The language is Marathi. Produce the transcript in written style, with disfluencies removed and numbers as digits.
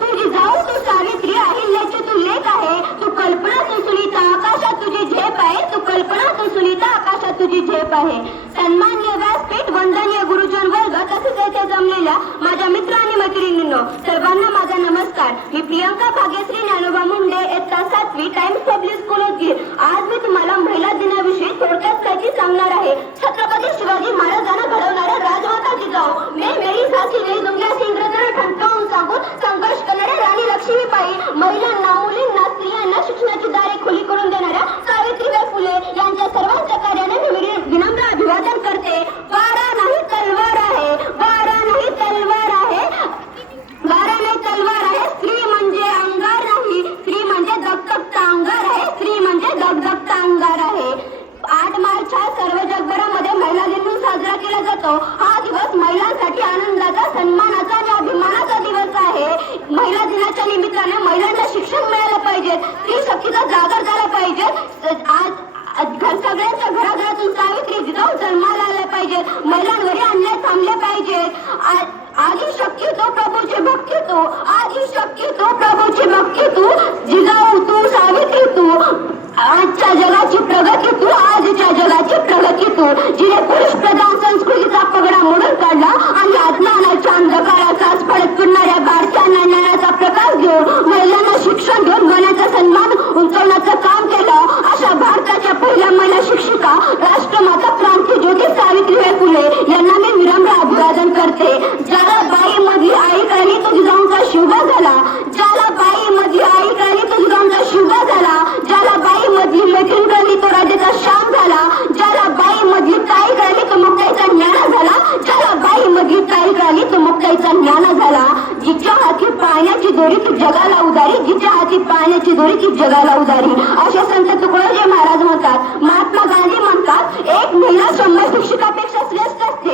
तुझी जाऊ तू सावित्री अहिल्याची तू लेख आहे. तू कल्पना तू सुनीता आकाशात तुझी झेप आहे. तू कल्पना तू सुनीता आकाशात तुझी झेप आहे. सन्मान्य व्यासपीठ, वंदनीय गुरुजन वर्ग, तसेच येथे जमलेल्या माझ्या मित्र आणि मैत्रिणींनो, सर्वांना माझा नमस्कार. मी प्रियंका भाग्यश्री ज्ञानोबा मुंडे, इयत्ता 7वी, टाइम्स पब्लिक स्कूल उदगीर. आज मी तुम्हाला महिला दिनाविषयी थोडक्यात काही सांगणार आहे. छत्रपती शिवाजी महाराजांना घडवणाऱ्या राजमाता जिजाऊ, मेरी झाशी वेळी दुनियाशी इंग्रजांना ठणकावून सांगून संघर्ष करणाऱ्या राणी लक्ष्मीबाई, महिलांना, मुलींना, स्त्रियांना शिक्षणाची दारे खुली करून देणाऱ्या सावित्रीबाई फुले यांच्या सर्वांच्या कार्याने मी विनम्र अभिवादन करते. वारा नाही तलवार आहे, वारा नाही तलवार आहे, वारा नाही तलवार आहे. स्त्री म्हणजे अंगार नाही, स्त्री म्हणजे दगदगता अंगार आहे, स्त्री म्हणजे दगदगता अंगार आहे. 8 मार्च हा सर्व जगभरामध्ये महिला दिन म्हणून साजरा केला जातो. हा दिवस महिलांसाठी आनंदाचा, सन्मानाचा आणि अभिमानाचा दिवस आहे. महिला दिनाच्या निमित्ताने महिलांना शिक्षण मिळालं पाहिजे, स्त्री शक्तीचा जागर झाला पाहिजे. आज सगळ्यांच्या घराघरातून सावित्री जिजाऊ जन्माला आल्या पाहिजे. महिलांवरील अन्याय थांबले पाहिजे. आधी शक्ती तो प्रभूची भक्ती तू, आधी शक्ती तो प्रभूची भक्ती तू, जिजाऊ तू, सावित्री तू, आजच्या जगाची प्रगती तू, आजच्या जगाची प्रगती तू, जिने पुरुष प्रधान संस्कृतीचा पगडा मोडून काढला आणि अज्ञानाच्या अंधकाराचा पडत फिरणाऱ्या भारतीयांना ज्ञानाचा प्रकाश घेऊन महिलांना शिक्षण घेऊन मनाचा सन्मान उंचवण्याचं काम केलं. अशा भारताच्या पहिल्या महिला शिक्षिका राष्ट्रमाता क्रांतीज्योती सावित्रीबाई फुले यांना मी विनम्र अभिवादन करते. ज्याला बाई मधली आई कळली तो जिजाऊंचा शिवबा झाला, ज्याला बाई मधली आई कळली तो जिजाऊंचा शिवबा झाला, ज्याला बाई मधली मैत्रीण कळली तो राज्याचा श्याम झाला, ज्याला बाई मधली ताई कळली तो मुक्ताईचा ज्ञाना झाला, ज्याला बाई मधली ताई कळली तो मुक्ताईचा ज्ञाना झाला. जिच्या हाती पाण्याची दोरी ती जगाला उदारी, जिच्या हाती पाण्याची दोरी ती जगाला उदारी, असे संत तुकडोजी महाराज म्हणतात. महात्मा गांधी म्हणतात, एक महिला 100 शिक्षकापेक्षा श्रेष्ठ असते.